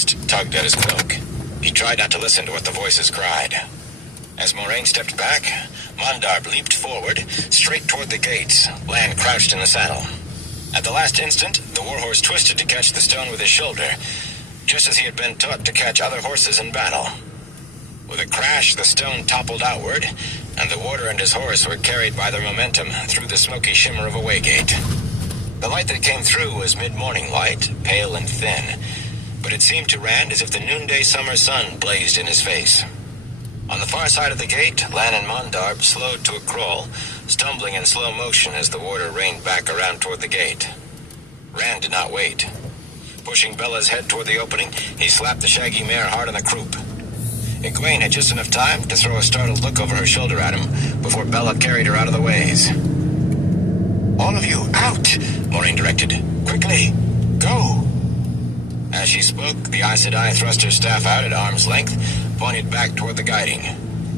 paused, tugged at his cloak. He tried not to listen to what the voices cried. As Moraine stepped back, Mondarb leaped forward, straight toward the gates, Lan crouched in the saddle. At the last instant, the warhorse twisted to catch the stone with his shoulder, just as he had been taught to catch other horses in battle. With a crash, the stone toppled outward, and the warder and his horse were carried by their momentum through the smoky shimmer of a waygate. The light that came through was mid-morning light, pale and thin, but it seemed to Rand as if the noonday summer sun blazed in his face. On the far side of the gate, Lan and Mondarb slowed to a crawl, stumbling in slow motion as the warder reined back around toward the gate. Rand did not wait. Pushing Bella's head toward the opening, he slapped the shaggy mare hard on the croup. Egwene had just enough time to throw a startled look over her shoulder at him before Bella carried her out of the ways. "All of you, out!" Moraine directed. "Quickly! Go!" As she spoke, the Aes Sedai thrust her staff out at arm's length, pointed back toward the guiding.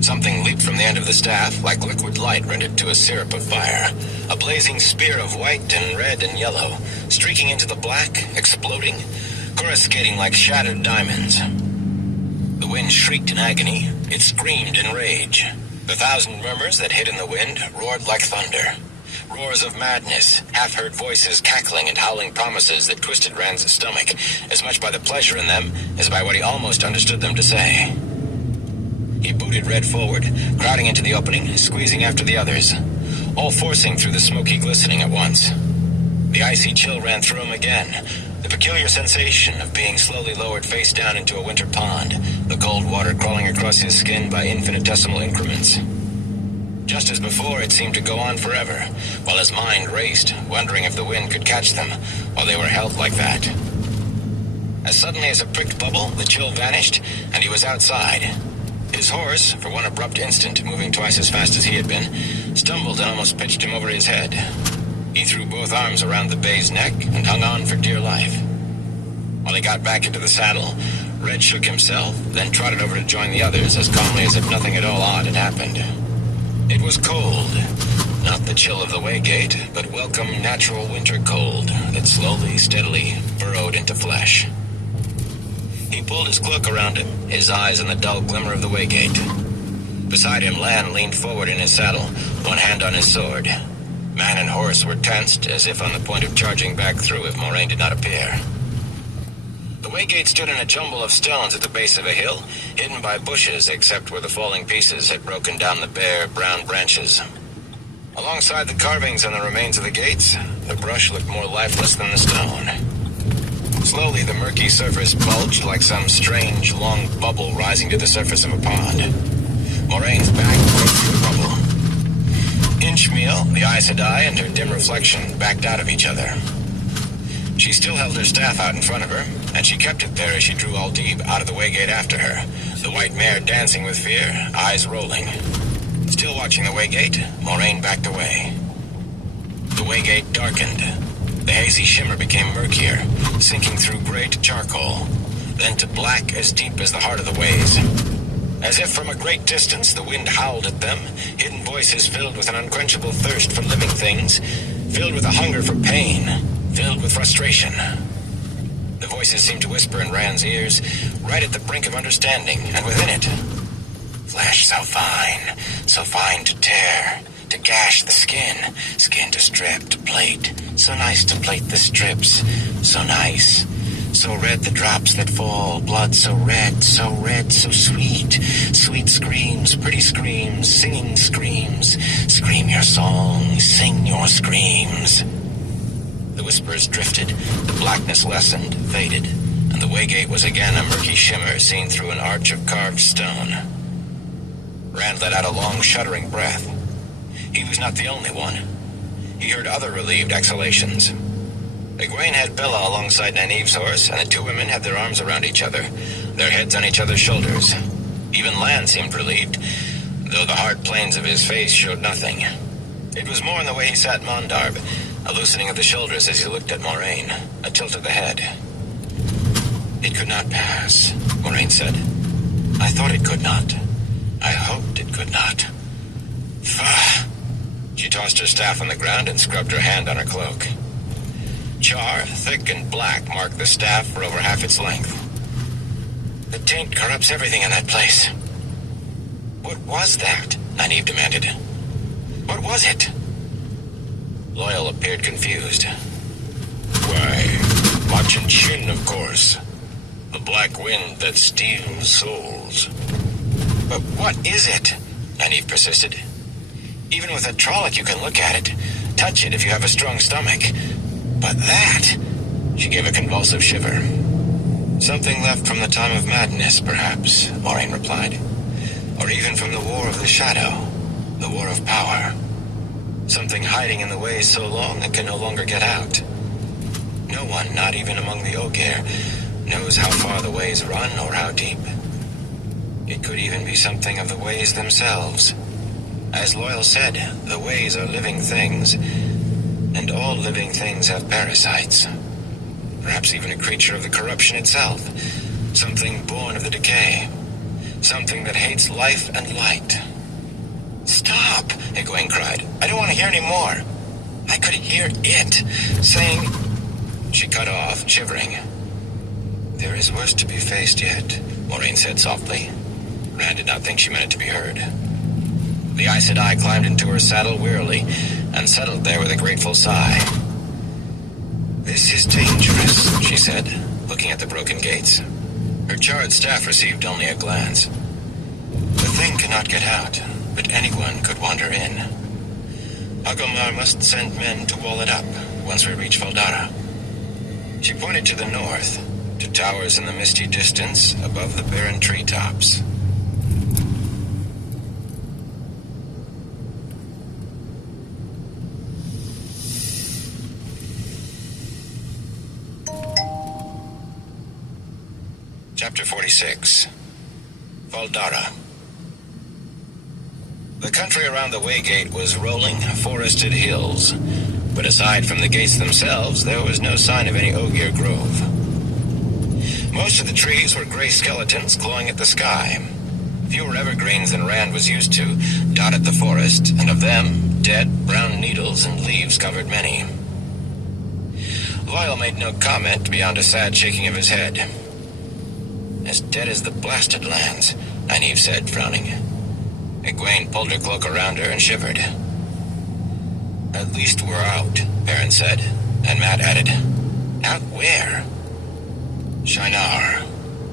Something leaped from the end of the staff, like liquid light rendered to a syrup of fire. A blazing spear of white and red and yellow, streaking into the black, exploding, coruscating like shattered diamonds. The wind shrieked in agony. It screamed in rage. The thousand murmurs that hid in the wind roared like thunder. Roars of madness, half-heard voices cackling and howling promises that twisted Rand's stomach, as much by the pleasure in them as by what he almost understood them to say. He booted Red forward, crowding into the opening, squeezing after the others, all forcing through the smoky glistening at once. The icy chill ran through him again, the peculiar sensation of being slowly lowered face down into a winter pond, the cold water crawling across his skin by infinitesimal increments. Just as before, it seemed to go on forever, while his mind raced, wondering if the wind could catch them, while they were held like that. As suddenly as a pricked bubble, the chill vanished, and he was outside. His horse, for one abrupt instant, moving twice as fast as he had been, stumbled and almost pitched him over his head. He threw both arms around the bay's neck and hung on for dear life. While he got back into the saddle, Red shook himself, then trotted over to join the others as calmly as if nothing at all odd had happened. It was cold. Not the chill of the waygate, but welcome natural winter cold that slowly, steadily burrowed into flesh. He pulled his cloak around him, his eyes in the dull glimmer of the waygate. Beside him, Lan leaned forward in his saddle, one hand on his sword. Man and horse were tensed, as if on the point of charging back through if Moraine did not appear. The waygate stood in a jumble of stones at the base of a hill, hidden by bushes except where the falling pieces had broken down the bare, brown branches. Alongside the carvings and the remains of the gates, the brush looked more lifeless than the stone. Slowly, the murky surface bulged like some strange, long bubble rising to the surface of a pond. Moraine's back broke through the bubble. Inchmeal, the Aes Sedai, and her dim reflection backed out of each other. She still held her staff out in front of her, and she kept it there as she drew Aldib out of the waygate after her, the white mare dancing with fear, eyes rolling. Still watching the waygate, Moraine backed away. The waygate darkened. The hazy shimmer became murkier, sinking through gray to charcoal, then to black as deep as the heart of the ways. As if from a great distance, the wind howled at them, hidden voices filled with an unquenchable thirst for living things, filled with a hunger for pain, filled with frustration. The voices seemed to whisper in Rand's ears, right at the brink of understanding, and within it, flesh so fine to tear, to gash the skin, skin to strip, to plate, so nice to plate the strips, so nice, so red the drops that fall, blood so red, so sweet, sweet screams, pretty screams, singing screams, scream your song, sing your screams. The whispers drifted, the blackness lessened, faded, and the waygate was again a murky shimmer seen through an arch of carved stone. Rand let out a long, shuddering breath. He was not the only one. He heard other relieved exhalations. Egwene had Bella alongside Nynaeve's horse, and the two women had their arms around each other, their heads on each other's shoulders. Even Lan seemed relieved, though the hard planes of his face showed nothing. It was more in the way he sat Mondarb, a loosening of the shoulders as he looked at Moraine, a tilt of the head. "It could not pass," Moraine said. "I thought it could not. I hoped it could not." Pah! She tossed her staff on the ground and scrubbed her hand on her cloak. Char, thick and black, marked the staff for over half its length. The taint corrupts everything in that place. What was that? Nynaeve demanded. What was it? Loyal appeared confused. Why, Machin Shin, of course. The black wind that steals souls. But what is it? Nynaeve persisted. Even with a Trolloc you can look at it, touch it if you have a strong stomach. But that... She gave a convulsive shiver. Something left from the time of madness, perhaps, Moraine replied. Or even from the War of the Shadow, the War of Power. Something hiding in the ways so long it can no longer get out. No one, not even among the Ogier, knows how far the ways run or how deep. It could even be something of the ways themselves. As Loyal said, the ways are living things, and all living things have parasites. Perhaps even a creature of the corruption itself. Something born of the decay. Something that hates life and light. Stop, Egwene cried. I don't want to hear any more. I could hear it saying... She cut off, shivering. There is worse to be faced yet, Moraine said softly. Rand did not think she meant it to be heard. The Aes Sedai climbed into her saddle wearily and settled there with a grateful sigh. This is dangerous, she said, looking at the broken gates. Her charred staff received only a glance. The thing cannot get out, but anyone could wander in. Agomar must send men to wall it up once we reach Faldara. She pointed to the north, to towers in the misty distance above the barren treetops. Chapter 46. Faldara. The country around the Waygate was rolling, forested hills, but aside from the gates themselves, there was no sign of any Ogier grove. Most of the trees were gray skeletons clawing at the sky. Fewer evergreens than Rand was used to dotted the forest, and of them, dead, brown needles and leaves covered many. Loyal made no comment beyond a sad shaking of his head. As dead as the blasted lands, Nynaeve said, frowning. Egwene pulled her cloak around her and shivered. At least we're out, Perrin said, and Matt added, Out where? Shinar,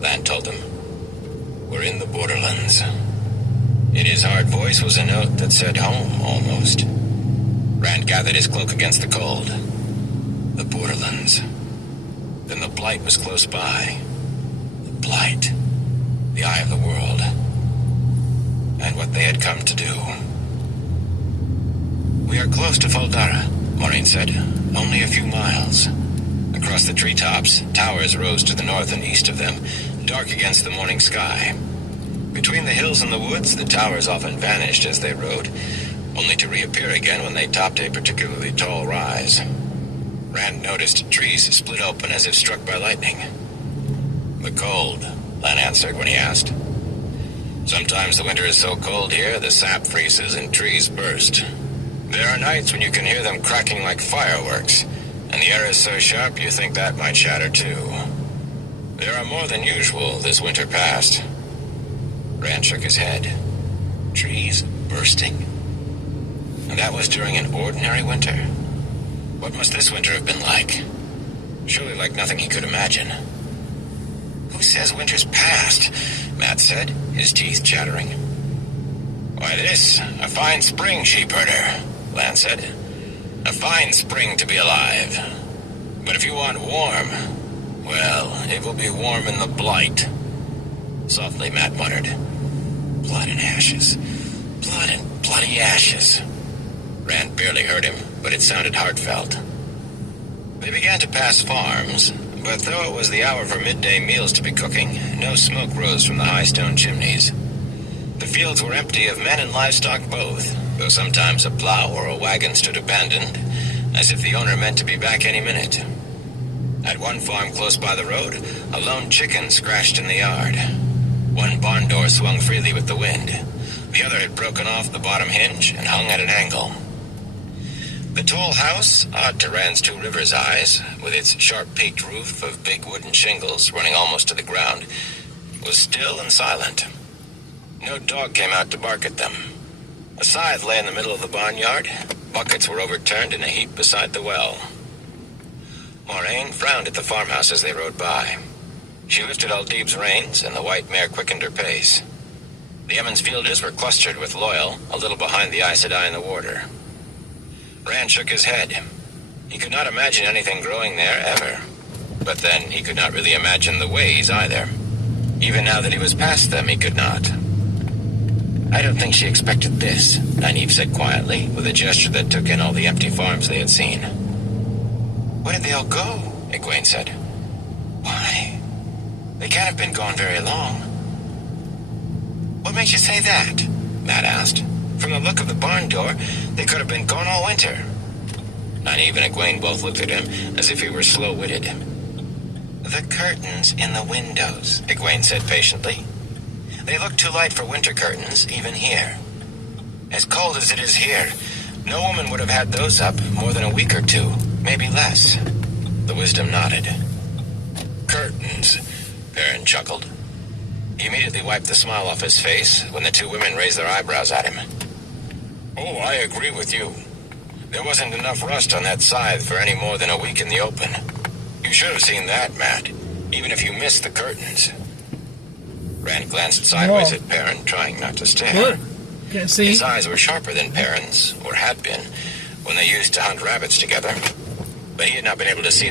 Lan told him. We're in the borderlands. In his hard voice was a note that said home, almost. Rand gathered his cloak against the cold. The borderlands. Then the Blight was close by. The Blight. The eye of the world. And what they had come to do. We are close to Faldara, Moraine said. Only a few miles. Across the treetops, towers rose to the north and east of them, dark against the morning sky. Between the hills and the woods, the towers often vanished as they rode, only to reappear again when they topped a particularly tall rise. Rand noticed trees split open as if struck by lightning. The cold, Lan answered when he asked. Sometimes the winter is so cold here, the sap freezes and trees burst. There are nights when you can hear them cracking like fireworks, and the air is so sharp you think that might shatter too. There are more than usual this winter past. Rand shook his head. Trees bursting? And that was during an ordinary winter? What must this winter have been like? Surely like nothing he could imagine. Who says winter's past? Matt said, his teeth chattering. Why this, a fine spring, sheepherder, Lan said. A fine spring to be alive. But if you want warm, well, it will be warm in the Blight. Softly, Matt muttered. Blood and ashes. Blood and bloody ashes. Rand barely heard him, but it sounded heartfelt. They began to pass farms, but though it was the hour for midday meals to be cooking, no smoke rose from the high stone chimneys. The fields were empty of men and livestock both, though sometimes a plow or a wagon stood abandoned, as if the owner meant to be back any minute. At one farm close by the road, a lone chicken scratched in the yard. One barn door swung freely with the wind. The other had broken off the bottom hinge and hung at an angle. The tall house, odd to Rand's Two Rivers eyes, with its sharp-peaked roof of big wooden shingles running almost to the ground, was still and silent. No dog came out to bark at them. A scythe lay in the middle of the barnyard. Buckets were overturned in a heap beside the well. Maureen frowned at the farmhouse as they rode by. She lifted Aldib's reins, and the white mare quickened her pace. The Emmons Fielders were clustered with Loyal, a little behind the Aes Sedai and the warder. Rand shook his head. He could not imagine anything growing there, ever. But then, he could not really imagine the ways, either. Even now that he was past them, he could not. I don't think she expected this, Nynaeve said quietly, with a gesture that took in all the empty farms they had seen. Where did they all go? Egwene said. Why? They can't have been gone very long. What makes you say that? Matt asked. From the look of the barn door, they could have been gone all winter. Nynaeve and Egwene both looked at him as if he were slow-witted. The curtains in the windows, Egwene said patiently. They look too light for winter curtains, even here. As cold as it is here, no woman would have had those up more than a week or two, maybe less. The wisdom nodded. Curtains, Perrin chuckled. He immediately wiped the smile off his face when the two women raised their eyebrows at him. Oh, I agree with you. There wasn't enough rust on that scythe for any more than a week in the open. You should have seen that, Matt, even if you missed the curtains. Rand glanced sideways at Perrin, trying not to stare. Look, can't see. His eyes were sharper than Perrin's, or had been, when they used to hunt rabbits together. But he had not been able to see